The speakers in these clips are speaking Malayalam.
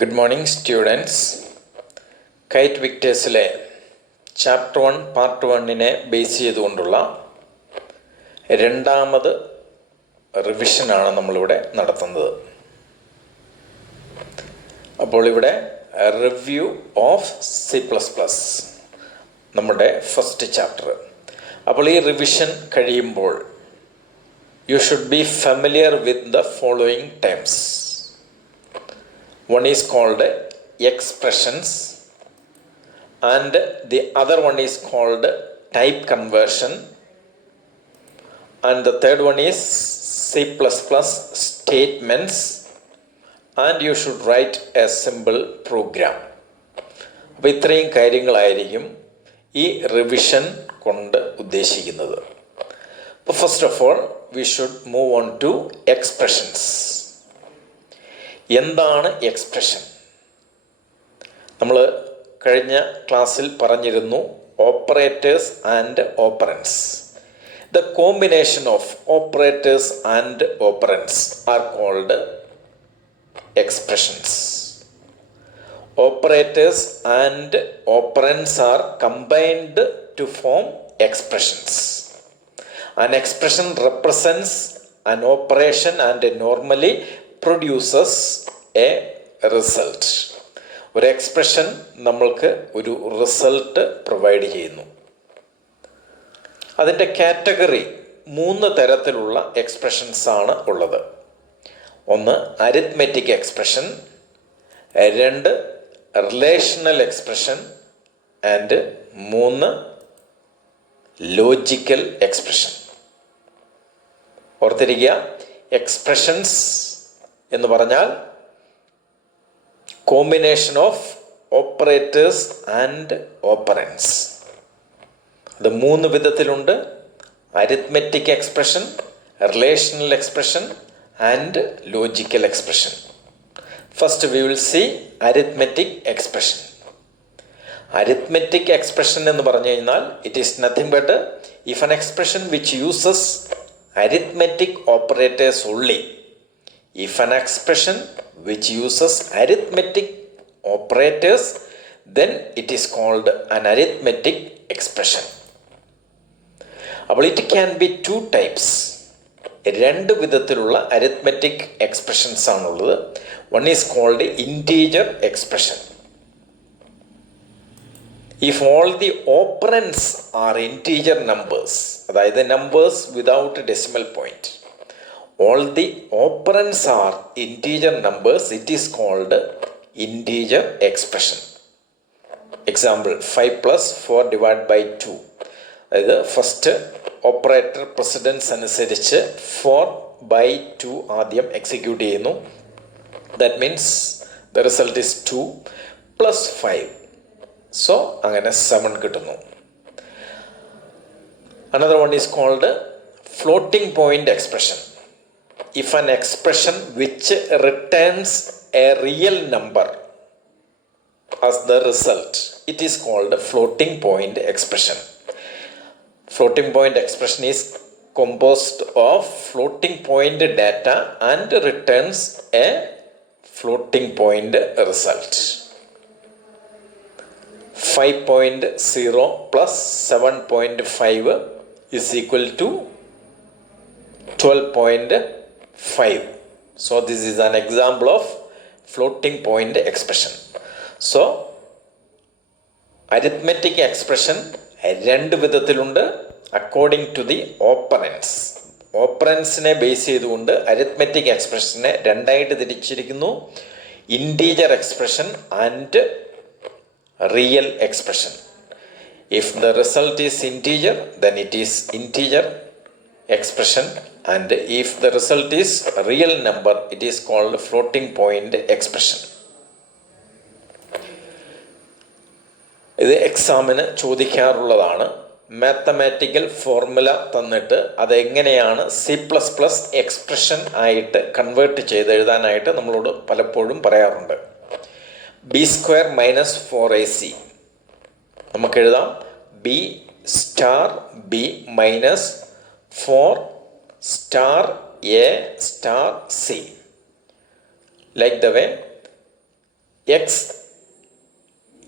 Good morning, students. Kite Victorsile Chapter 1, Part 1 base ചെയ്തുകൊണ്ടുള്ള രണ്ടാമത് റിവിഷനാണ് നമ്മളിവിടെ നടത്തുന്നത്. അപ്പോൾ ഇവിടെ റിവ്യൂ ഓഫ് C++, നമ്മുടെ ഫസ്റ്റ് ചാപ്റ്റർ. അപ്പോൾ ഈ റിവിഷൻ കഴിയുമ്പോൾ you should be familiar with the following terms. One is called expressions and the other one is called type conversion, and the third one is C++ statements, and you should write a simple program. അപ്പോൾ ഇത്രയും കാര്യങ്ങളായിരിക്കും ഈ റിവിഷൻ കൊണ്ട് ഉദ്ദേശിക്കുന്നത്. അപ്പോൾ first of all we should move on to expressions. എന്താണ് എക്സ്പ്രഷൻ? നമ്മൾ കഴിഞ്ഞ ക്ലാസ്സിൽ പറഞ്ഞിരുന്നു operators and operands. The combination of operators and operands are called expressions. Operators and operands are combined to form expressions. An expression represents an operation and normally produces a result. ഒരു എക്സ്പ്രഷൻ നമ്മൾക്ക് ഒരു റിസൾട്ട് പ്രൊവൈഡ് ചെയ്യുന്നു. അതിൻ്റെ കാറ്റഗറി 3 തരത്തിലുള്ള എക്സ്പ്രഷൻസ് ആണ് ഉള്ളത്. ഒന്ന് arithmetic expression, 2 relational expression, and 3 logical expression. ഓർത്തിരിക്കുക, എക്സ്പ്രഷൻസ് എന്ന് പറഞ്ഞാൽ combination of operators and operands. അത് 3 വിധത്തിലുണ്ട്: arithmetic expression, relational expression and logical expression. First we will see arithmetic expression. Arithmetic expression എന്ന് പറഞ്ഞു കഴിഞ്ഞാൽ it is nothing but if an expression which uses arithmetic operators only. If an expression which uses arithmetic operators, then it is called an arithmetic expression. അപ്പോൾ it can be 2 types. 2 വിധത്തിലുള്ള arithmetic expressions ആണുള്ളത്. One is called integer expression. If all the operands are integer numbers, അതായത് numbers without decimal point, all the operands are integer numbers, it is called integer expression. Example, 5 plus 4 divided by 2. അതായത് ഫസ്റ്റ് ഓപ്പറേറ്റർ പ്രസിഡൻസ് അനുസരിച്ച് 4/2 ആദ്യം എക്സിക്യൂട്ട് ചെയ്യുന്നു. That means the result is 2 + 5. So അങ്ങനെ 7 കിട്ടുന്നു. Another one is called floating point expression. If an expression which returns a real number as the result, it is called floating point expression. Floating point expression is composed of floating point data and returns a floating point result. 5.0 plus 7.5 is equal to 12.5. So this is an example of floating point expression. So arithmetic expression 2 വിധത്തിലുണ്ട് അക്കോർഡിംഗ് ടു ദി ഓപ്പറൻസ്. ഓപ്പറൻസിനെ ബേസ് ചെയ്തുകൊണ്ട് അരിത്മെറ്റിക് എക്സ്പ്രഷനെ 2ആയിട്ട് തിരിച്ചിരിക്കുന്നു: integer expression and real expression. If the result is integer, then it is integer expression, and if the result is real number, it is called floating point expression. ഇത് എക്സാമിന് ചോദിക്കാറുള്ളതാണ്. മാത്തമാറ്റിക്കൽ ഫോർമുല തന്നിട്ട് അതെങ്ങനെയാണ് C++ എക്സ്പ്രഷൻ ആയിട്ട് കൺവേർട്ട് ചെയ്ത് എഴുതാനായിട്ട് നമ്മളോട് പലപ്പോഴും പറയാറുണ്ട്. b² - 4ac നമുക്ക് എഴുതാം b star b minus 4 star a star c. Like the way x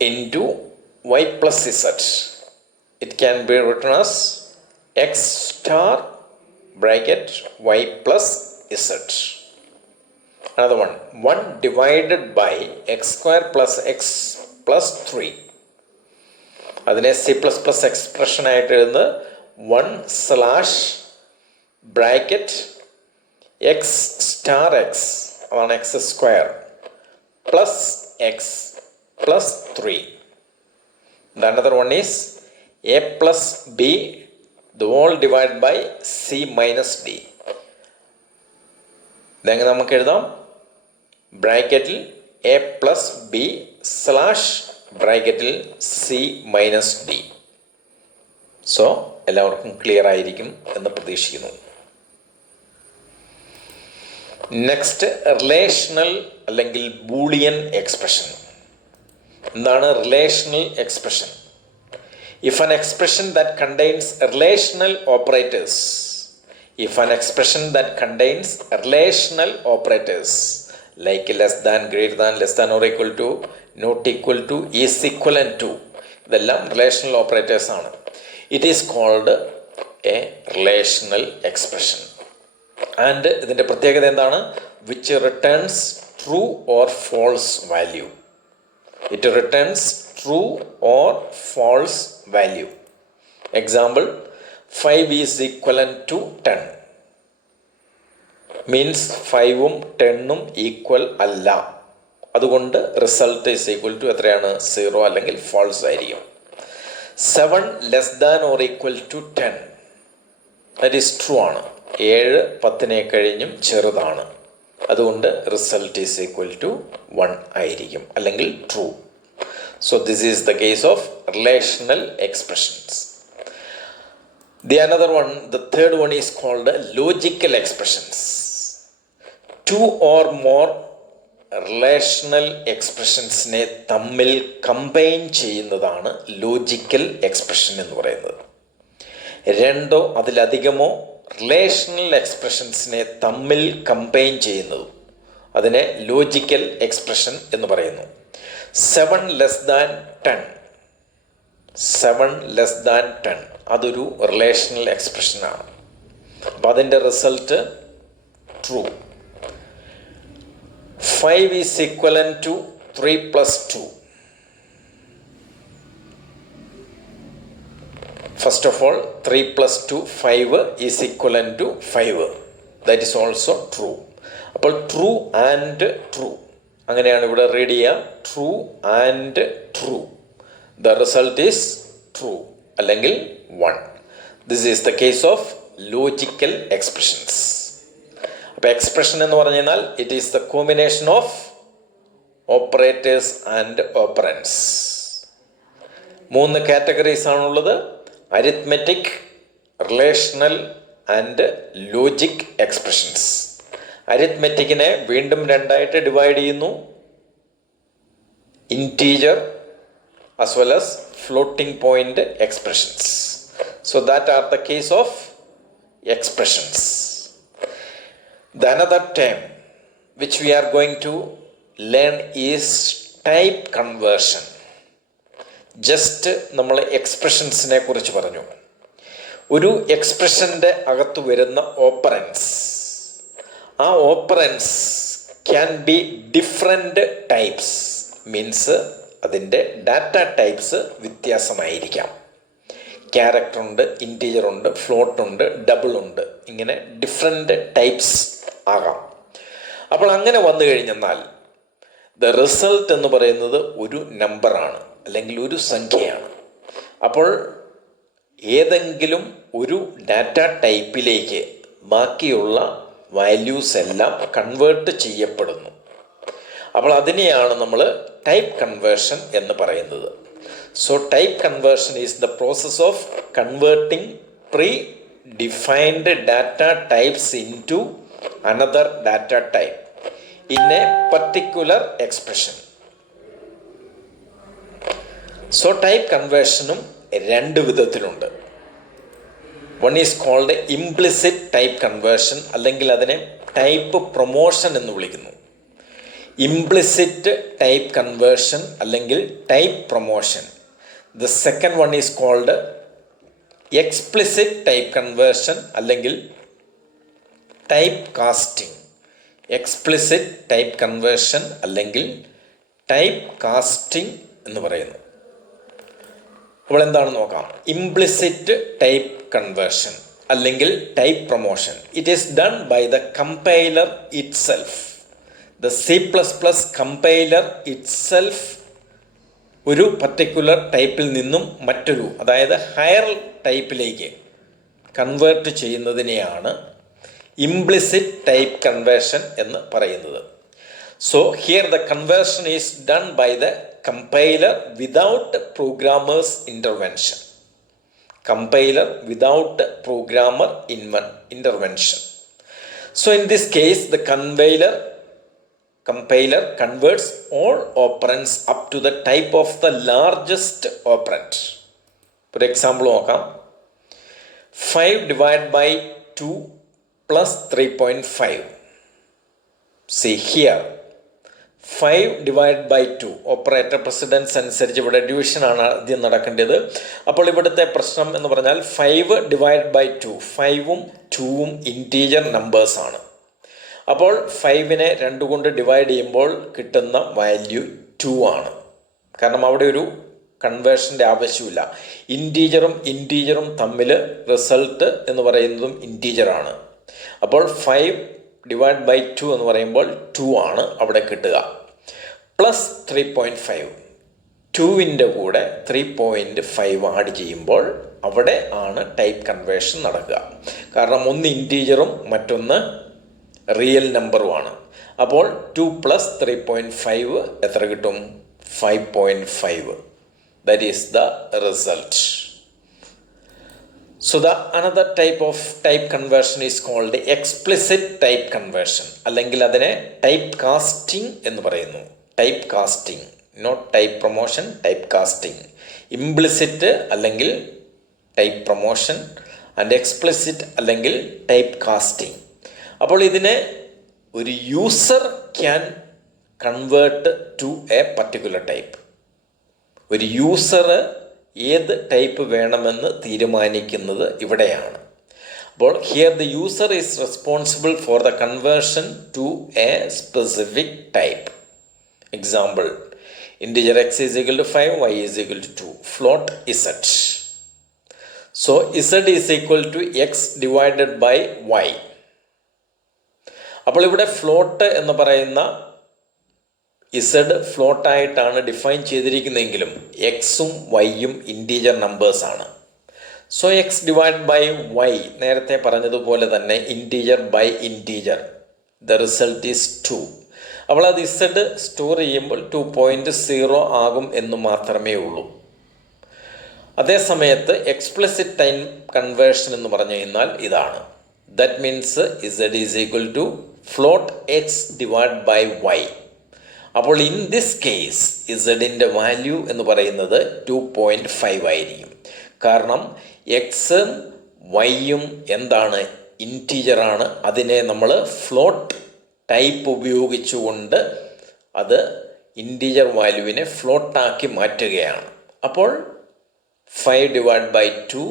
into y plus z. It can be written as x star bracket y plus z. Another one, 1 divided by x square plus x plus 3. അതിനെ C++ എക്സ്പ്രഷൻ ആയിട്ട് എഴുതുന്നത് 1 slash bracket x star x, അതാണ് x square plus x plus 3. The another one is a plus b the whole divided by c minus d. ഇതെങ്ങനെ നമുക്ക് എഴുതാം? ബ്രാക്കറ്റിൽ എ പ്ലസ് ബി സ്ലാഷ് ബ്രാക്കറ്റിൽ സി മൈനസ് ഡി. സോ എല്ലാവർക്കും ക്ലിയർ ആയിരിക്കും എന്ന് പ്രതീക്ഷിക്കുന്നു. നെക്സ്റ്റ്, റിലേഷണൽ അല്ലെങ്കിൽ ബൂളിയൻ എക്സ്പ്രഷൻ. എന്താണ് relational expression? If an expression that contains relational operators, like less than, greater than, less than or equal to, not equal to, is equivalent to, ഇതെല്ലാം റിലേഷണൽ ഓപ്പറേറ്റേഴ്സ് ആണ്. It is called a relational expression. And ഇതിൻ്റെ പ്രത്യേകത എന്താണ്? Which returns true or false value. It returns true or false value. Example, 5 is equivalent to 10. Means 5ഉം 10ഉം equal അല്ല. അതുകൊണ്ട് റിസൾട്ട് ഈസ് ഈക്വൽ ടു എത്രയാണ്? 0 അല്ലെങ്കിൽ false ആയിരിക്കും. 7 less than or equal to 10. That is true ആണ്. 7 10നെ കഴിഞ്ഞും ചെറുതാണ്. അതുകൊണ്ട് റിസൾട്ട് ഈസ് ഈക്വൽ ടു 1 ആയിരിക്കും അല്ലെങ്കിൽ true. So this is the case of relational expressions. The another one, the third one is called logical expressions. Two or more relational expressions ne തമ്മിൽ കമ്പൈൻ ചെയ്യുന്നതാണ് ലോജിക്കൽ എക്സ്പ്രഷൻ എന്ന് പറയുന്നത്. രണ്ടോ അതിലധികമോ റിലേഷണൽ എക്സ്പ്രഷൻസിനെ തമ്മിൽ കമ്പൈൻ ചെയ്യുന്നതും അതിനെ ലോജിക്കൽ എക്സ്പ്രഷൻ എന്ന് പറയുന്നു. 7 less than 10. 7 less than 10. അതൊരു റിലേഷണൽ എക്സ്പ്രഷനാണ്. അപ്പം അതിൻ്റെ result true. 5 is equivalent to 3 plus 2. First of all, 3 plus 2, 5 is equivalent to 5. That is also true. അപ്പോൾ ട്രൂ ആൻഡ് ട്രൂ അങ്ങനെയാണ് ഇവിടെ റീഡ് ചെയ്യുക. True and true. The result is true അല്ലെങ്കിൽ 1. This is the case of logical expressions. അപ്പോൾ എക്സ്പ്രഷൻ എന്ന് പറഞ്ഞു കഴിഞ്ഞാൽ it is the combination of operators and operands. 3 categories ആണുള്ളത്: arithmetic, relational and logic expressions. അരിത്മെറ്റിക്കിനെ വീണ്ടും 2ആയിട്ട് ഡിവൈഡ് ചെയ്യുന്നു: integer as well as floating point expressions. So that are the case of expressions. The another term which we are going to learn is type conversion. Just നമ്മൾ എക്സ്പ്രഷൻസിനെ കുറിച്ച് പറഞ്ഞു. ഒരു എക്സ്പ്രഷൻ്റെ അകത്ത് വരുന്ന ഓപ്പറൻസ്, ആ operands can be different types. Means അതിൻ്റെ ഡാറ്റ ടൈപ്സ് വ്യത്യാസമായിരിക്കാം. ക്യാരക്ടർ ഉണ്ട്, ഇൻറ്റീജർ ഉണ്ട്, ഫ്ലോട്ട് ഉണ്ട്, ഡബിൾ ഉണ്ട്, ഇങ്ങനെ ഡിഫറെൻ്റ് ടൈപ്സ് ആകാം. അപ്പോൾ അങ്ങനെ വന്നു കഴിഞ്ഞെന്നാൽ ദ റിസൾട്ട് എന്ന് പറയുന്നത് ഒരു നമ്പറാണ് അല്ലെങ്കിൽ ഒരു സംഖ്യയാണ്. അപ്പോൾ ഏതെങ്കിലും ഒരു ഡാറ്റ ടൈപ്പിലേക്ക് ബാക്കിയുള്ള വാല്യൂസ് എല്ലാം കൺവേർട്ട് ചെയ്യപ്പെടുന്നു. അപ്പോൾ അതിനെയാണ് നമ്മൾ ടൈപ്പ് കൺവേർഷൻ എന്ന് പറയുന്നത്. So type conversion is the process of converting pre defined data types into another data type in a particular expression. So type കൺവേർഷനും 2 വിധത്തിലുണ്ട്. One is called implicit type conversion, അല്ലെങ്കിൽ അതിനെ ടൈപ്പ് പ്രൊമോഷൻ എന്ന് വിളിക്കുന്നു. ഇംപ്ലിസിറ്റ് ടൈപ്പ് കൺവേർഷൻ അല്ലെങ്കിൽ type promotion. The second one is called explicit type conversion അല്ലെങ്കിൽ type casting. Explicit type conversion അല്ലെങ്കിൽ ടൈപ്പ് കാസ്റ്റിംഗ് എന്ന് പറയുന്നു. അപ്പോൾ എന്താണെന്ന് നോക്കാം. ഇംപ്ലിസിറ്റ് ടൈപ്പ് കൺവേർഷൻ അല്ലെങ്കിൽ type promotion. It is done by the compiler itself. The C++ compiler itself ഒരു പർട്ടിക്കുലർ ടൈപ്പിൽ നിന്നും മറ്റൊരു, അതായത് ഹയർ ടൈപ്പിലേക്ക് കൺവേർട്ട് ചെയ്യുന്നതിനെയാണ് ഇംപ്ലിസിറ്റ് ടൈപ്പ് കൺവേർഷൻ എന്ന് പറയുന്നത്. So here the conversion is done by the compiler without programmer's intervention. Compiler without programmer intervention. So in this case the compiler converts all operands up to the type of the largest operand. For example, 5 divided by 2 plus 3.5. See here 5 divided by 2 operator precedence അനുസരിച്ച് ഇവിടെ ഡിവിഷനാണ് ആദ്യം നടക്കേണ്ടത്. അപ്പോൾ ഇവിടുത്തെ പ്രശ്നം എന്ന് പറഞ്ഞാൽ 5 divided by 2, 5ഉം 2ഉം ഇൻറ്റീജർ നമ്പേഴ്സാണ്. അപ്പോൾ 5നെ 2 കൊണ്ട് ഡിവൈഡ് ചെയ്യുമ്പോൾ കിട്ടുന്ന വാല്യൂ 2 ആണ്. കാരണം അവിടെ ഒരു കൺവേർഷൻ്റെ ആവശ്യമില്ല. ഇൻറ്റീജറും തമ്മിൽ റിസൾട്ട് എന്ന് പറയുന്നതും ഇൻറ്റീജറാണ്. അപ്പോൾ 5 divided by 2 എന്ന് പറയുമ്പോൾ 2 ആണ് അവിടെ കിട്ടുക. പ്ലസ് 3.5, 2ൻ്റെ കൂടെ 3.5 ആഡ് ചെയ്യുമ്പോൾ അവിടെ ആണ് ടൈപ്പ് കൺവേർഷൻ നടക്കുക. കാരണം ഒന്ന് ഇൻറ്റീജറും മറ്റൊന്ന് റിയൽ നമ്പറുമാണ്. അപ്പോൾ 2 + 3.5 എത്ര കിട്ടും? 5.5. That is the result. So the another type of type conversion is called explicit type conversion. അല്ലെങ്കിൽ അതിനെ ടൈപ്പ് കാസ്റ്റിംഗ് എന്ന് പറയുന്നു. Type casting, not type promotion, type casting. Implicit അല്ലെങ്കിൽ ടൈപ്പ് പ്രൊമോഷൻ ആൻഡ് എക്സ്പ്ലിസിറ്റ് അല്ലെങ്കിൽ ടൈപ്പ് കാസ്റ്റിംഗ്. അപ്പോൾ ഇതിനെ ഒരു user can convert to a particular type. ഒരു യൂസർ ഏത് ടൈപ്പ് വേണമെന്ന് തീരുമാനിക്കുന്നത് ഇവിടെയാണ്. അപ്പോൾ here the user is responsible for the conversion to a specific type. Example, integer x is equal to 5, y is equal to 2, float z. So z is equal to x divided by y. അപ്പോൾ ഇവിടെ ഫ്ലോട്ട് എന്ന് പറയുന്ന ഇസഡ് ഫ്ലോട്ടായിട്ടാണ് ഡിഫൈൻ ചെയ്തിരിക്കുന്നതെങ്കിലും എക്സും വൈയും ഇൻറ്റീജർ നമ്പേഴ്സാണ്. So x divide by y നേരത്തെ പറഞ്ഞതുപോലെ തന്നെ integer by integer, the result is 2. അപ്പോൾ അത് ഇസഡ് സ്റ്റോർ ചെയ്യുമ്പോൾ 2.0 ആകും എന്ന് മാത്രമേ ഉള്ളൂ. അതേസമയത്ത് എക്സ്പ്ലിസിറ്റ് ടൈം കൺവേർഷൻ എന്ന് പറഞ്ഞു കഴിഞ്ഞാൽ ഇതാണ്. That means Z is equal to float X divide by Y. അപ്പോൾ ഇൻ ദിസ് കേസ് ഇസഡിൻ്റെ വാല്യൂ എന്ന് പറയുന്നത് 2.5 ആയിരിക്കും. കാരണം എക്സും വൈയും എന്താണ്? ഇൻറ്റീജറാണ്. അതിനെ നമ്മൾ ഫ്ലോട്ട് ടൈപ്പ് ഉപയോഗിച്ചുകൊണ്ട് അത് ഇൻറ്റീജർ വാല്യൂവിനെ ഫ്ലോട്ടാക്കി മാറ്റുകയാണ്. അപ്പോൾ 5 divided by 2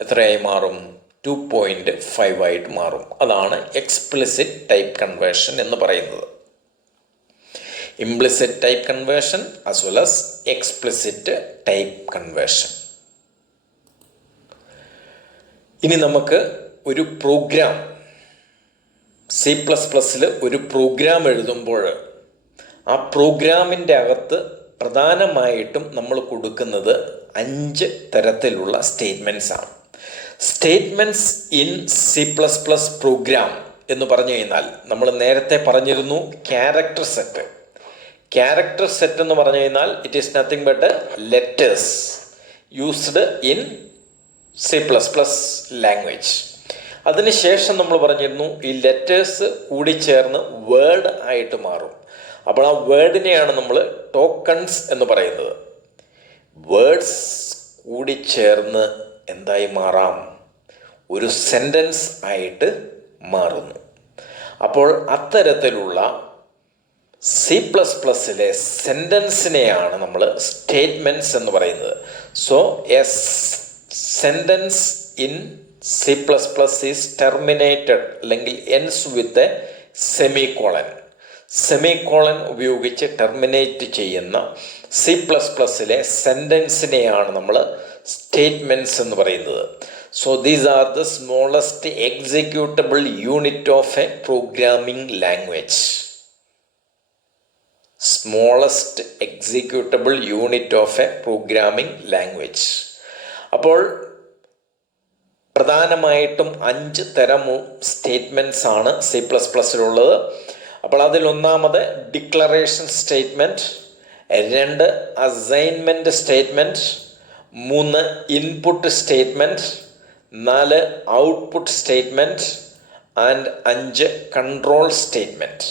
എത്രയായി മാറും? 2.5 ആയിട്ട് മാറും. അതാണ് എക്സ്പ്ലിസിറ്റ് ടൈപ്പ് കൺവേർഷൻ എന്ന് പറയുന്നത്. implicit type conversion as well as explicit type conversion. ഇനി നമുക്ക് ഒരു പ്രോഗ്രാം C++ൽ ഒരു പ്രോഗ്രാം എഴുതുമ്പോൾ ആ പ്രോഗ്രാമിൻ്റെ അകത്ത് പ്രധാനമായിട്ടും നമ്മൾ കൊടുക്കുന്നത് 5 തരത്തിലുള്ള സ്റ്റേറ്റ്മെൻറ്റ്സ് ആണ്. സ്റ്റേറ്റ്മെൻറ്റ്സ് ഇൻ C++ പ്രോഗ്രാം എന്ന് പറഞ്ഞു കഴിഞ്ഞാൽ നമ്മൾ നേരത്തെ പറഞ്ഞിരുന്നു ക്യാരക്ടർ സെറ്റ്. ക്യാരക്ടർ സെറ്റ് എന്ന് പറഞ്ഞു കഴിഞ്ഞാൽ it is nothing but letters used in C++ language. അതിനുശേഷം നമ്മൾ പറഞ്ഞിരുന്നു ഈ ലെറ്റേഴ്സ് കൂടിച്ചേർന്ന് വേർഡ് ആയിട്ട് മാറും. അപ്പോൾ ആ വേർഡിനെയാണ് നമ്മൾ ടോക്കൺസ് എന്ന് പറയുന്നത്. വേർഡ്സ് കൂടിച്ചേർന്ന് എന്തായി മാറാം? ഒരു സെൻറ്റൻസ് ആയിട്ട് മാറുന്നു. അപ്പോൾ അത്തരത്തിലുള്ള സി പ്ലസ് പ്ലസ്സിലെ സെൻറ്റൻസിനെയാണ് നമ്മൾ സ്റ്റേറ്റ്മെൻറ്റ്സ് എന്ന് പറയുന്നത്. So a sentence in C plus plus is terminated അല്ലെങ്കിൽ ends with a semicolon. Semicolon ഉപയോഗിച്ച് ടെർമിനേറ്റ് ചെയ്യുന്ന സി പ്ലസ് പ്ലസ്സിലെ സെൻറ്റൻസിനെയാണ് നമ്മൾ സ്റ്റേറ്റ്മെൻറ്റ്സ് എന്ന് പറയുന്നത്. So these are the smallest executable unit of a programming language. Smallest executable unit of a programming language. അപ്പോൾ പ്രധാനമായിട്ടും 5 തരം സ്റ്റേറ്റ്മെൻറ്റ്സ് ആണ് സി പ്ലസ് പ്ലസ്സിലുള്ളത്. അപ്പോൾ അതിലൊന്നാമത് declaration statement, 2 assignment statement, 3 input statement, 4 output statement and 5 control statement.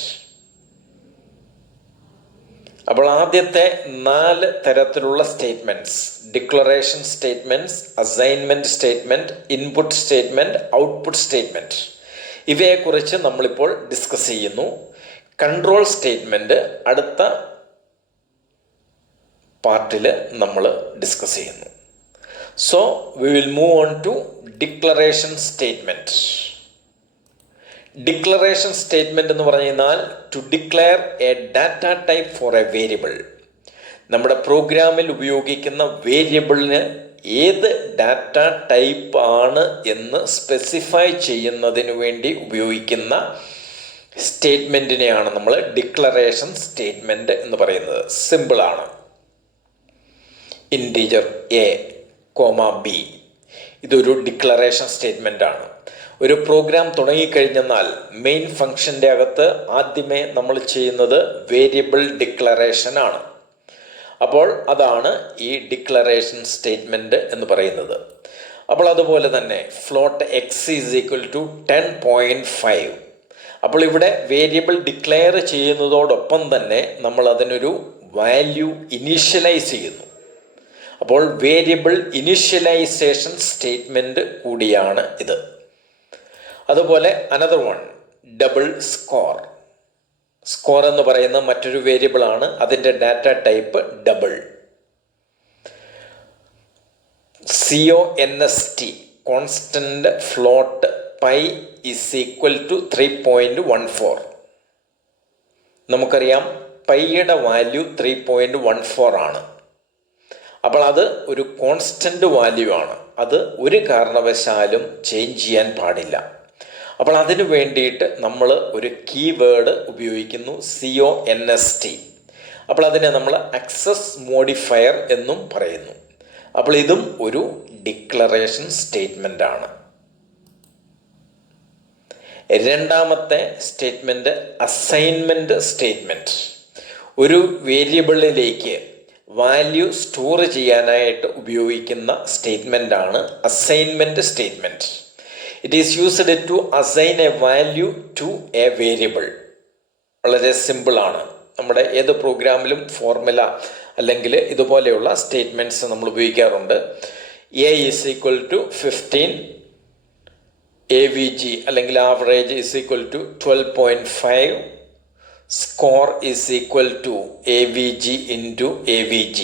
അപ്പോൾ ആദ്യത്തെ 4 തരത്തിലുള്ള statements, declaration statements, assignment statement, input statement, output statement, ഇവയെക്കുറിച്ച് നമ്മളിപ്പോൾ ഡിസ്കസ് ചെയ്യുന്നു. കൺട്രോൾ സ്റ്റേറ്റ്മെൻറ്റ് അടുത്ത പാർട്ടിൽ നമ്മൾ ഡിസ്കസ് ചെയ്യുന്നു. So we will move on to declaration statement. Declaration statement എന്ന് പറഞ്ഞു കഴിഞ്ഞാൽ to declare a data type for a variable. നമ്മുടെ പ്രോഗ്രാമിൽ ഉപയോഗിക്കുന്ന വേരിയബിളിന് ഏത് ഡാറ്റ ടൈപ്പ് ആണ് എന്ന് സ്പെസിഫൈ ചെയ്യുന്നതിന് വേണ്ടി ഉപയോഗിക്കുന്ന സ്റ്റേറ്റ്മെൻറ്റിനെയാണ് നമ്മൾ ഡിക്ലറേഷൻ സ്റ്റേറ്റ്മെൻറ്റ് എന്ന് പറയുന്നത്. സിമ്പിളാണ്. ഇൻറ്റീജർ എ കോമ ബി, ഇതൊരു ഡിക്ലറേഷൻ സ്റ്റേറ്റ്മെൻ്റ് ആണ്. ഒരു പ്രോഗ്രാം തുടങ്ങിക്കഴിഞ്ഞെന്നാൽ മെയിൻ ഫംഗ്ഷൻ്റെ അകത്ത് ആദ്യമേ നമ്മൾ ചെയ്യുന്നത് വേരിയബിൾ ഡിക്ലറേഷൻ ആണ്. അപ്പോൾ അതാണ് ഈ ഡിക്ലറേഷൻ സ്റ്റേറ്റ്മെൻറ്റ് എന്ന് പറയുന്നത്. അപ്പോൾ അതുപോലെ തന്നെ float X is equal to 10.5. അപ്പോൾ ഇവിടെ വേരിയബിൾ ഡിക്ലെയർ ചെയ്യുന്നതോടൊപ്പം തന്നെ നമ്മൾ അതിനൊരു വാല്യൂ ഇനീഷ്യലൈസ് ചെയ്യുന്നു. അപ്പോൾ വേരിയബിൾ ഇനീഷ്യലൈസേഷൻ സ്റ്റേറ്റ്മെൻറ്റ് കൂടിയാണ് ഇത്. അതുപോലെ another one double score. Score എന്ന് പറയുന്ന മറ്റൊരു വേരിയബിൾ ആണ്, അതിൻ്റെ data type double. CONST constant float pi is equal to 3.14. നമുക്കറിയാം പൈയുടെ വാല്യൂ 3.14 ആണ്. അപ്പോൾ അത് ഒരു കോൺസ്റ്റന്റ് വാല്യൂ ആണ്, അത് ഒരു കാരണവശാലും ചേഞ്ച് ചെയ്യാൻ പാടില്ല. അപ്പോൾ അതിനു വേണ്ടിയിട്ട് നമ്മൾ ഒരു കീവേഡ് ഉപയോഗിക്കുന്നു, CONST. അപ്പോൾ അതിനെ നമ്മൾ ആക്സസ് മോഡിഫയർ എന്നും പറയുന്നു. അപ്പോൾ ഇതും ഒരു ഡിക്ലറേഷൻ സ്റ്റേറ്റ്മെൻ്റ് ആണ്. രണ്ടാമത്തെ സ്റ്റേറ്റ്മെൻറ്റ് അസൈൻമെൻറ്റ് സ്റ്റേറ്റ്മെൻറ്റ്. ഒരു വേരിയബിളിലേക്ക് വാല്യൂ സ്റ്റോർ ചെയ്യാനായിട്ട് ഉപയോഗിക്കുന്ന സ്റ്റേറ്റ്മെൻ്റ് ആണ് assignment statement. It is used to assign a value to a variable. വളരെ സിമ്പിളാണ്. നമ്മുടെ ഏത് പ്രോഗ്രാമിലും ഫോർമുല അല്ലെങ്കിൽ ഇതുപോലെയുള്ള സ്റ്റേറ്റ്മെൻറ്റ്സ് നമ്മൾ ഉപയോഗിക്കാറുണ്ട്. A is equal to 15, AVG അല്ലെങ്കിൽ average is equal to 12.5, score is equal to AVG into AVG.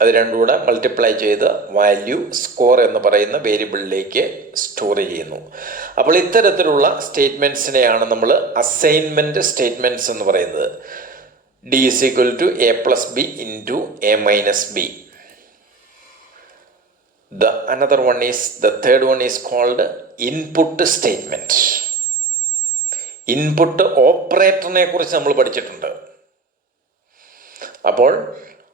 അത് രണ്ടും കൂടെ മൾട്ടിപ്ലൈ ചെയ്ത് വാല്യൂ സ്കോർ എന്ന് പറയുന്ന വേരിയബിളിലേക്ക് സ്റ്റോർ ചെയ്യുന്നു. അപ്പോൾ ഇത്തരത്തിലുള്ള സ്റ്റേറ്റ്മെൻറ്റ്സിനെയാണ് നമ്മൾ അസൈൻമെൻറ്റ് സ്റ്റേറ്റ്മെൻറ്റ്സ് എന്ന് പറയുന്നത്. D is equal to A plus B into A minus B. The third one is called input statement. Input ഓപ്പറേറ്ററിനെ കുറിച്ച് നമ്മൾ പഠിച്ചിട്ടുണ്ട്. അപ്പോൾ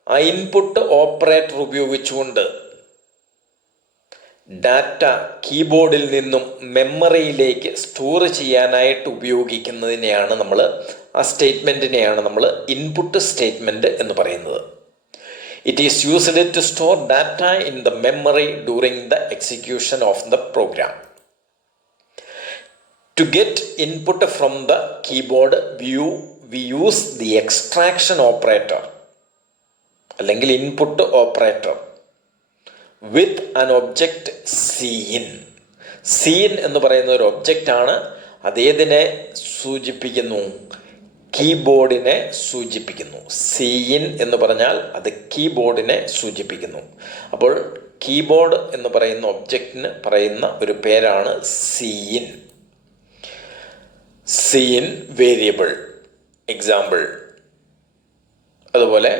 ആ ഇൻപുട്ട് ഓപ്പറേറ്റർ ഉപയോഗിച്ചുകൊണ്ട് ഡാറ്റ കീബോർഡിൽ നിന്നും മെമ്മറിയിലേക്ക് സ്റ്റോർ ചെയ്യാനായിട്ട് ഉപയോഗിക്കുന്നതിനെയാണ് നമ്മൾ, ആ സ്റ്റേറ്റ്മെൻറ്റിനെയാണ് നമ്മൾ ഇൻപുട്ട് സ്റ്റേറ്റ്മെൻറ്റ് എന്ന് പറയുന്നത്. It is used to store data in the memory during the execution of the program. To get input from the keyboard view, we use the extraction operator അല്ലെങ്കിൽ input operator with an object cin. Cin എന്ന് പറയുന്ന ഒരു ഒബ്ജക്റ്റ് ആണ്. അതേതിനെ സൂചിപ്പിക്കുന്നു? കീബോർഡിനെ സൂചിപ്പിക്കുന്നു. സീൻ എന്ന് പറഞ്ഞാൽ അത് കീബോർഡിനെ സൂചിപ്പിക്കുന്നു. അപ്പോൾ കീബോർഡ് എന്ന് പറയുന്ന ഒബ്ജക്റ്റിന് പറയുന്ന ഒരു പേരാണ് സീൻ. Cin variable, example. അതുപോലെ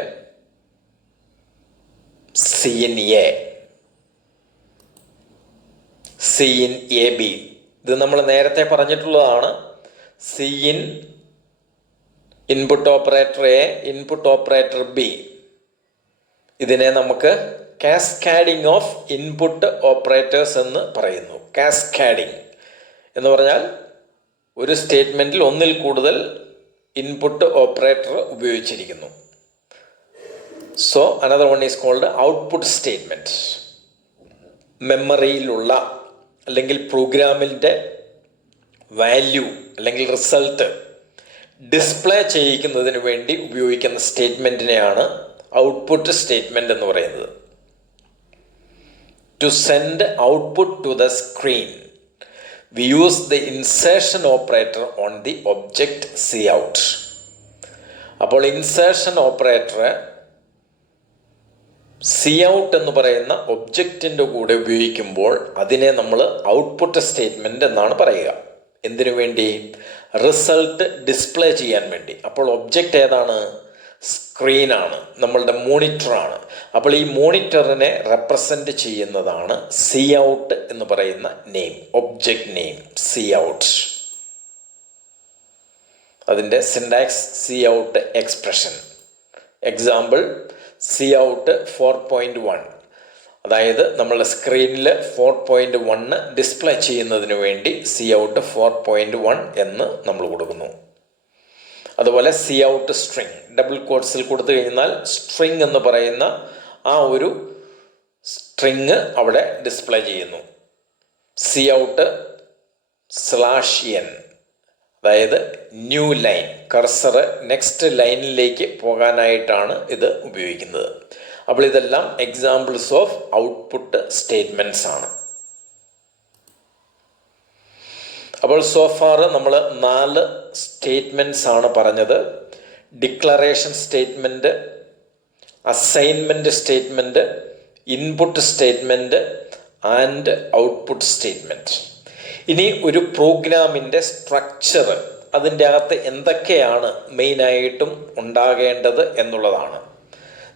cin a, cin a b, ഇത് നമ്മൾ നേരത്തെ പറഞ്ഞിട്ടുള്ളതാണ്. Cin input operator a, input operator b. ഇതിനെ നമുക്ക് കാസ്കാഡിംഗ് ഓഫ് ഇൻപുട്ട് ഓപ്പറേറ്റേഴ്സ് എന്ന് പറയുന്നു. കാസ്കാഡിംഗ് എന്ന് പറഞ്ഞാൽ ഒരു സ്റ്റേറ്റ്മെൻറ്റിൽ ഒന്നിൽ കൂടുതൽ ഇൻപുട്ട് ഓപ്പറേറ്റർ ഉപയോഗിച്ചിരിക്കുന്നു. So another one is called output statement. മെമ്മറിയിലുള്ള അല്ലെങ്കിൽ പ്രോഗ്രാമിൻ്റെ വാല്യൂ അല്ലെങ്കിൽ റിസൾട്ട് ഡിസ്പ്ലേ ചെയ്യിക്കുന്നതിന് വേണ്ടി ഉപയോഗിക്കുന്ന സ്റ്റേറ്റ്മെൻറ്റിനെയാണ് ഔട്ട്പുട്ട് സ്റ്റേറ്റ്മെൻറ്റ് എന്ന് പറയുന്നത്. To send output to the screen we use the insertion operator on the object cout. അപ്പോൾ ഇൻസേർഷൻ ഓപ്പറേറ്റർ സി ഔട്ട് എന്ന് പറയുന്ന ഒബ്ജക്റ്റിൻ്റെ കൂടെ ഉപയോഗിക്കുമ്പോൾ അതിനെ നമ്മൾ ഔട്ട്പുട്ട് സ്റ്റേറ്റ്മെൻറ്റ് എന്നാണ് പറയുക. എന്തിനു വേണ്ടി? റിസൾട്ട് ഡിസ്പ്ലേ ചെയ്യാൻ വേണ്ടി. അപ്പോൾ ഒബ്ജക്റ്റ് ഏതാണ്? സ്ക്രീനാണ്, നമ്മളുടെ മോണിറ്ററാണ്. അപ്പോൾ ഈ മോണിറ്ററിനെ റെപ്രസെൻ്റ് ചെയ്യുന്നതാണ് സി ഔട്ട് എന്ന് പറയുന്ന name, object name cout. അതിൻ്റെ syntax cout expression. Example cout 4.1, അതായത് നമ്മളുടെ സ്ക്രീനിൽ 4.1 ഡിസ്പ്ലേ ചെയ്യുന്നതിന് വേണ്ടി സി ഔട്ട് 4.1 എന്ന് നമ്മൾ കൊടുക്കുന്നു. അതുപോലെ സി ഔട്ട് സ്ട്രിങ്, ഡബിൾ കോട്ട്സിൽ കൊടുത്തു കഴിഞ്ഞാൽ സ്ട്രിങ് എന്ന് പറയുന്ന ആ ഒരു സ്ട്രിങ് അവിടെ ഡിസ്പ്ലേ ചെയ്യുന്നു. സി ഔട്ട് /n, അതായത് ന്യൂ ലൈൻ, കർസർ നെക്സ്റ്റ് ലൈനിലേക്ക് പോകാനായിട്ടാണ് ഇത് ഉപയോഗിക്കുന്നത്. അപ്പോൾ ഇതെല്ലാം എക്സാമ്പിൾസ് ഓഫ് ഔട്ട്പുട്ട് സ്റ്റേറ്റ്മെൻറ്റ്സ് ആണ്. അപ്പോൾ സോഫാർ നമ്മൾ 4 സ്റ്റേറ്റ്മെൻറ്റ്സ് ആണ് പറഞ്ഞത്. Declaration statement, assignment statement, input statement and output statement. ഇനി ഒരു പ്രോഗ്രാമിൻ്റെ സ്ട്രക്ചർ, അതിൻ്റെ അകത്ത് എന്തൊക്കെയാണ് മെയിനായിട്ടും ഉണ്ടാകേണ്ടത് എന്നുള്ളതാണ്.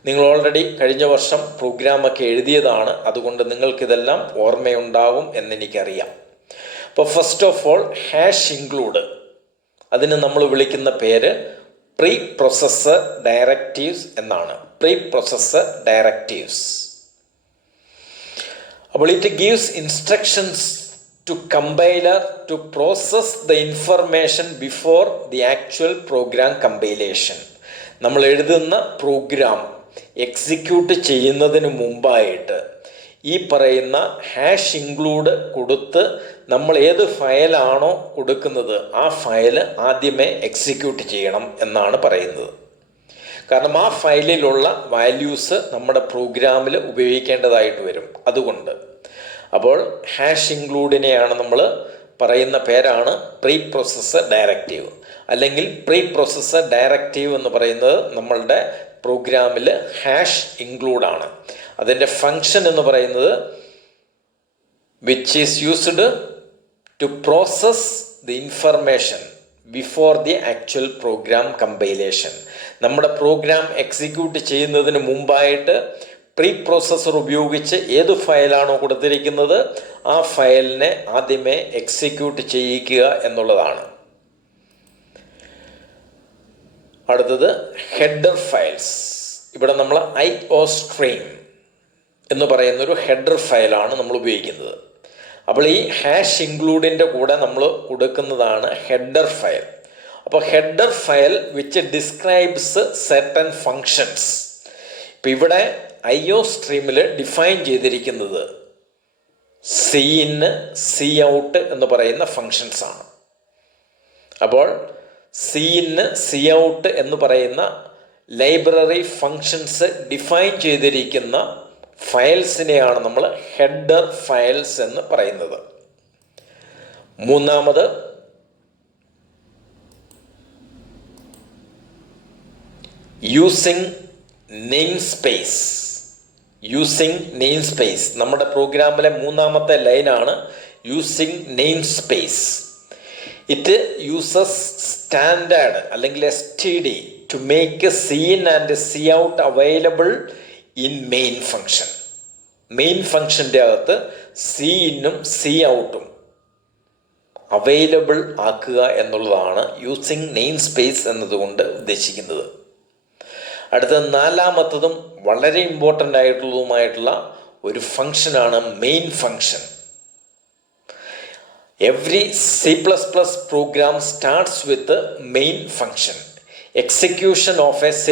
നിങ്ങൾ ഓൾറെഡി കഴിഞ്ഞ വർഷം പ്രോഗ്രാമൊക്കെ എഴുതിയതാണ്, അതുകൊണ്ട് നിങ്ങൾക്കിതെല്ലാം ഓർമ്മയുണ്ടാവും എന്നെനിക്കറിയാം. അപ്പോൾ first of all hash include, അതിന് നമ്മൾ വിളിക്കുന്ന പേര് പ്രീ പ്രോസസ്സർ ഡയറക്റ്റീവ്സ് എന്നാണ്. Preprocessor directives. അപ്പോൾ it gives instructions to compiler to process the information before the actual program compilation. നമ്മൾ എഴുതുന്ന പ്രോഗ്രാം എക്സിക്യൂട്ട് ചെയ്യുന്നതിന് മുമ്പായിട്ട് ഈ പറയുന്ന ഹാഷ് ഇൻക്ലൂഡ് കൊടുത്ത് നമ്മൾ ഏത് ഫയലാണോ കൊടുക്കുന്നത് ആ ഫയൽ ആദ്യമേ എക്സിക്യൂട്ട് ചെയ്യണം എന്നാണ് പറയുന്നത്. കാരണം ആ ഫയലിലുള്ള വാല്യൂസ് നമ്മുടെ പ്രോഗ്രാമിൽ ഉപയോഗിക്കേണ്ടതായിട്ട് വരും. അതുകൊണ്ട് അപ്പോൾ ഹാഷ് ഇൻക്ലൂഡിനെയാണ് നമ്മൾ പറയുന്ന പേരാണ് പ്രീ പ്രോസസ്സർ ഡയറക്റ്റീവ്. അല്ലെങ്കിൽ പ്രീ പ്രോസസ്സർ ഡയറക്റ്റീവ് എന്ന് പറയുന്നത് നമ്മളുടെ പ്രോഗ്രാമിൽ ഹാഷ് ഇൻക്ലൂഡാണ്. അതിൻ്റെ ഫങ്ഷൻ എന്ന് പറയുന്നത് which is used to process the information before the actual program compilation. നമ്മുടെ പ്രോഗ്രാം എക്സിക്യൂട്ട് ചെയ്യുന്നതിന് മുമ്പായിട്ട് പ്രീ പ്രോസസ്സർ ഉപയോഗിച്ച് ഏത് ഫയലാണോ കൊടുത്തിരിക്കുന്നത് ആ ഫയലിനെ ആദ്യമേ എക്സിക്യൂട്ട് ചെയ്യിക്കുക എന്നുള്ളതാണ്. അടുത്തത് ഹെഡർ ഫയൽസ്. ഇവിടെ നമ്മൾ IOStream എന്ന് പറയുന്നൊരു ഹെഡർ ഫയലാണ് നമ്മൾ ഉപയോഗിക്കുന്നത്. അപ്പോൾ ഈ ഹാഷ് ഇൻക്ലൂഡിൻ്റെ കൂടെ നമ്മൾ കൊടുക്കുന്നതാണ് ഹെഡർ ഫയൽ. അപ്പോൾ header file which describes certain functions. ഇപ്പം ഇവിടെ IOStream ഡിഫൈൻ ചെയ്തിരിക്കുന്നത് സീൻ, സി ഔട്ട് എന്ന് പറയുന്ന ഫങ്ഷൻസ് ആണ്. അപ്പോൾ സീൻ, സി ഔട്ട് എന്ന് പറയുന്ന ലൈബ്രറി ഫങ്ഷൻസ് ഡിഫൈൻ ചെയ്തിരിക്കുന്ന ഫയൽസിനെയാണ് നമ്മൾ ഹെഡർ ഫയൽസ് എന്ന് പറയുന്നത്. മൂന്നാമത് using namespace. Using namespace നമ്മുടെ പ്രോഗ്രാമിലെ മൂന്നാമത്തെ ലൈനാണ് using namespace. It uses standard അല്ലെങ്കിൽ STD to make cin and cout available in main function. Main ഫംഗ്ഷൻ്റെ അകത്ത് സി ഇന്നും സി ഔട്ടും അവൈലബിൾ ആക്കുക എന്നുള്ളതാണ് യൂസിങ് നെയിം സ്പേസ് എന്നതുകൊണ്ട് ഉദ്ദേശിക്കുന്നത്. അടുത്ത നാലാമത്തതും വളരെ ഇമ്പോർട്ടൻ്റ് ആയിട്ടുള്ളതുമായിട്ടുള്ള ഒരു ഫംഗ്ഷനാണ് main function. Every C++ program starts with the main function. Execution of a C++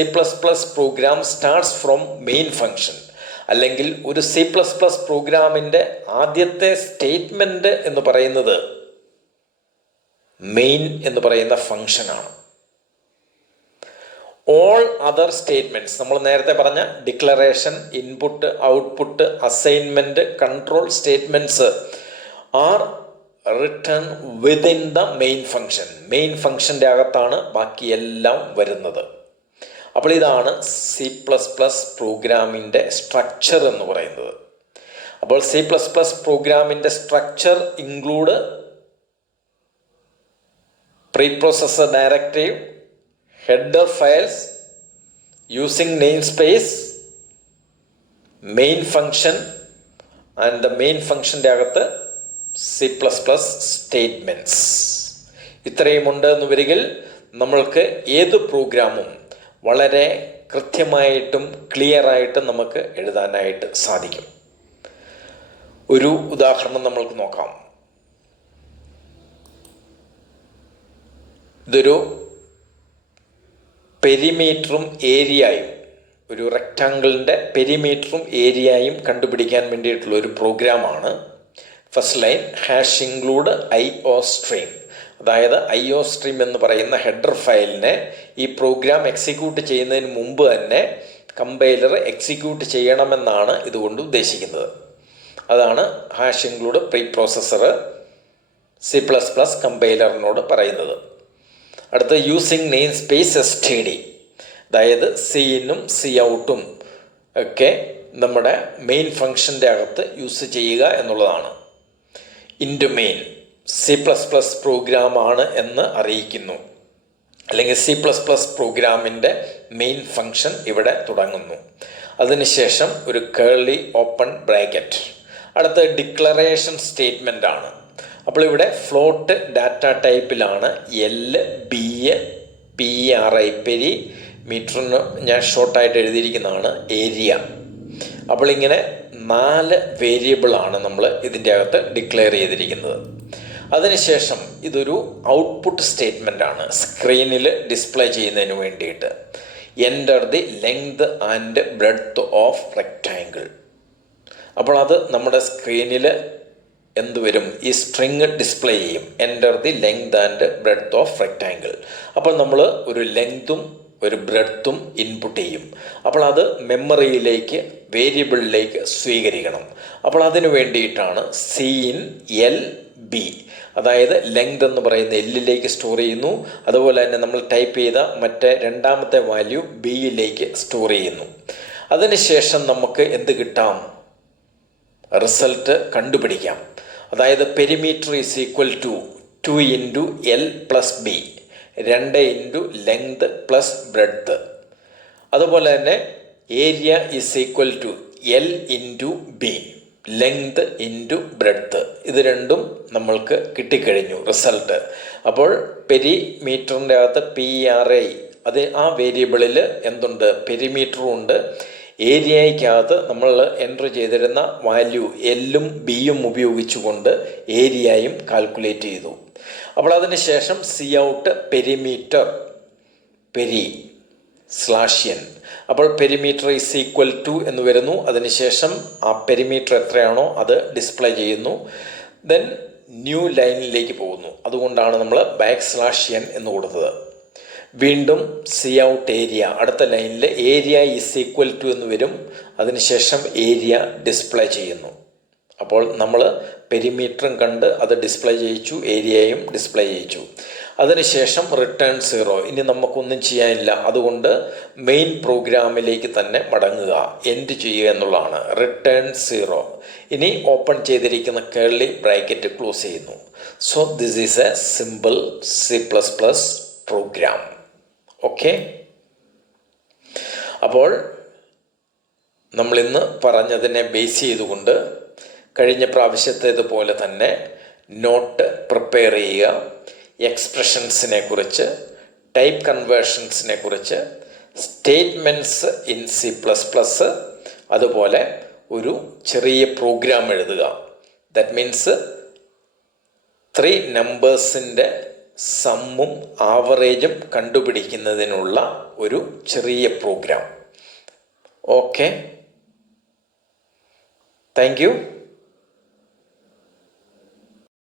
program starts from main function. അല്ലെങ്കിൽ ഒരു C++ പ്രോഗ്രാമിൻ്റെ ആദ്യത്തെ സ്റ്റേറ്റ്മെൻറ്റ് എന്ന് പറയുന്നത് മെയിൻ എന്ന് പറയുന്ന ഫംഗ്ഷനാണ്. ഓൾ അതർ സ്റ്റേറ്റ്മെൻറ്റ്സ്, നമ്മൾ നേരത്തെ പറഞ്ഞ declaration, input, output, assignment, control statements are written within the main function. Main ഫംഗ്ഷൻ്റെ അകത്താണ് ബാക്കിയെല്ലാം വരുന്നത്. അപ്പോൾ ഇതാണ് C++ പ്രോഗ്രാമിൻ്റെ സ്ട്രക്ചർ എന്ന് പറയുന്നത്. അപ്പോൾ C++ പ്രോഗ്രാമിൻ്റെ structure include preprocessor directive, header files, using namespace, main function and the main ഫംഗ്ഷൻ്റെ അകത്ത് C++ സ്റ്റേറ്റ്മെൻറ്റ്സ്. ഇത്രയുമുണ്ട് എന്ന് വരികിൽ നമ്മൾക്ക് ഏത് പ്രോഗ്രാമും വളരെ കൃത്യമായിട്ടും ക്ലിയറായിട്ടും നമുക്ക് എഴുതാനായിട്ട് സാധിക്കും. ഒരു ഉദാഹരണം നമ്മൾക്ക് നോക്കാം. ഇതൊരു പെരിമീറ്ററും ഏരിയയും, ഒരു റെക്റ്റാങ്കിളിൻ്റെ പെരിമീറ്ററും ഏരിയയും കണ്ടുപിടിക്കാൻ വേണ്ടിയിട്ടുള്ള ഒരു പ്രോഗ്രാമാണ്. First line hash include IO stream. അതായത് IO സ്ട്രീം എന്ന് പറയുന്ന ഹെഡർ ഫയലിനെ ഈ പ്രോഗ്രാം എക്സിക്യൂട്ട് ചെയ്യുന്നതിന് മുമ്പ് തന്നെ കമ്പൈലർ എക്സിക്യൂട്ട് ചെയ്യണമെന്നാണ് ഇതുകൊണ്ട് ഉദ്ദേശിക്കുന്നത്. അതാണ് hash include pre processor C++ കമ്പൈലറിനോട് പറയുന്നത്. അടുത്ത യൂസിങ് നെയിം സ്പേസ് STD, അതായത് സി ഇന്നും സി ഔട്ടും ഒക്കെ നമ്മുടെ മെയിൻ ഫംഗ്ഷൻ്റെ അകത്ത് യൂസ് ചെയ്യുക എന്നുള്ളതാണ്. ഇൻറ്റു മെയിൻ C++ പ്രോഗ്രാമാണ് എന്ന് അറിയിക്കുന്നു, അല്ലെങ്കിൽ C++ പ്രോഗ്രാമിൻ്റെ മെയിൻ ഫംഗ്ഷൻ ഇവിടെ തുടങ്ങുന്നു. അതിനുശേഷം ഒരു കേർലി ഓപ്പൺ ബ്രാക്കറ്റ്. അടുത്ത ഡിക്ലറേഷൻ സ്റ്റേറ്റ്മെൻ്റ് ആണ്. അപ്പോൾ ഇവിടെ ഫ്ലോട്ട് ഡാറ്റ ടൈപ്പിലാണ് LBPRI പെരി മീറ്ററിന് ഞാൻ ഷോർട്ടായിട്ട് എഴുതിയിരിക്കുന്നതാണ് ഏരിയ. അപ്പോൾ ഇങ്ങനെ 4 വേരിയബിളാണ് നമ്മൾ ഇതിൻ്റെ അകത്ത് ഡിക്ലെയർ ചെയ്തിരിക്കുന്നത്. അതിനുശേഷം ഇതൊരു ഔട്ട്പുട്ട് സ്റ്റേറ്റ്മെൻ്റ് ആണ് സ്ക്രീനിൽ ഡിസ്പ്ലേ ചെയ്യുന്നതിന് വേണ്ടിയിട്ട്. Enter the length and breadth of rectangle. അപ്പോൾ അത് നമ്മുടെ സ്ക്രീനിൽ എന്ത് വരും? ഈ സ്ട്രിങ് ഡിസ്പ്ലേ ചെയ്യും. Enter the length and breadth of rectangle. അപ്പോൾ നമ്മൾ ഒരു ലെങ്തും ഒരു ബ്രെഡ്ത്തും ഇൻപുട്ട് ചെയ്യും. അപ്പോൾ അത് മെമ്മറിയിലേക്ക് വേരിയബിളിലേക്ക് സ്വീകരിക്കണം. അപ്പോൾ അതിനു വേണ്ടിയിട്ടാണ് CIN_LB, അതായത് ലെങ്ത് എന്ന് പറയുന്ന Lലേക്ക് സ്റ്റോർ ചെയ്യുന്നു. അതുപോലെ തന്നെ നമ്മൾ ടൈപ്പ് ചെയ്ത മറ്റേ രണ്ടാമത്തെ വാല്യൂ Bയിലേക്ക് സ്റ്റോർ ചെയ്യുന്നു. അതിനുശേഷം നമുക്ക് എന്ത് കിട്ടാം? റിസൾട്ട് കണ്ടുപിടിക്കാം. അതായത് perimeter is equal to 2 × L + B, 2 × length plus breadth. അതുപോലെ തന്നെ area is equal to L × B, length × breadth. ഇത് രണ്ടും നമ്മൾക്ക് കിട്ടിക്കഴിഞ്ഞു റിസൾട്ട്. അപ്പോൾ പെരിമീറ്ററിൻ്റെ അകത്ത് PRI, അത് ആ വേരിയബിളിൽ എന്തുണ്ട്? പെരിമീറ്ററും ഉണ്ട്. ഏരിയയ്ക്കകത്ത് നമ്മൾ എൻ്റർ ചെയ്തിരുന്ന വാല്യൂ Lഉം Bയും ഉപയോഗിച്ചുകൊണ്ട് ഏരിയയും കാൽക്കുലേറ്റ് ചെയ്തു. അപ്പോൾ അതിന് ശേഷം Cout പെരിമീറ്റർ /n. അപ്പോൾ പെരിമീറ്റർ ഈസ് ഈക്വൽ ടു എന്ന് വരുന്നു. അതിനുശേഷം ആ പെരിമീറ്റർ എത്രയാണോ അത് ഡിസ്പ്ലേ ചെയ്യുന്നു. ദെൻ ന്യൂ ലൈനിലേക്ക് പോകുന്നു. അതുകൊണ്ടാണ് നമ്മൾ \n എന്ന് കൊടുത്തത്. വീണ്ടും Cout ഏരിയ, അടുത്ത ലൈനിൽ ഏരിയ ഈസ് ഈക്വൽ ടു എന്ന് വരും. അതിനുശേഷം ഏരിയ ഡിസ്പ്ലേ ചെയ്യുന്നു. അപ്പോൾ നമ്മൾ പെരിമീറ്ററും കണ്ട് അത് ഡിസ്പ്ലേ ചെയ്യിച്ചു, ഏരിയയും ഡിസ്പ്ലേ ചെയ്യിച്ചു. അതിനുശേഷം റിട്ടേൺ 0. ഇനി നമുക്കൊന്നും ചെയ്യാനില്ല, അതുകൊണ്ട് മെയിൻ പ്രോഗ്രാമിലേക്ക് തന്നെ മടങ്ങുക, എൻഡ് ചെയ്യുക എന്നുള്ളതാണ്. റിട്ടേൺ 0. ഇനി ഓപ്പൺ ചെയ്തിരിക്കുന്ന കേർലി ബ്രാക്കറ്റ് ക്ലോസ് ചെയ്യുന്നു. So this is a simple C++ program. Okay, അപ്പോൾ നമ്മളിന്ന് പറഞ്ഞതിനെ ബേസ് ചെയ്തുകൊണ്ട് കഴിഞ്ഞ പ്രാവശ്യത്തേതുപോലെ തന്നെ നോട്ട് പ്രിപ്പയർ ചെയ്യുക. എക്സ്പ്രഷൻസിനെ കുറിച്ച്, ടൈപ്പ് കൺവേർഷൻസിനെ കുറിച്ച്, സ്റ്റേറ്റ്മെൻറ്റ്സ് ഇൻ C++, അതുപോലെ ഒരു ചെറിയ പ്രോഗ്രാം എഴുതുക. ദാറ്റ് മീൻസ് 3 നമ്പേഴ്സിൻ്റെ സമ്മും ആവറേജും കണ്ടുപിടിക്കുന്നതിനുള്ള ഒരു ചെറിയ പ്രോഗ്രാം. Okay, thank you.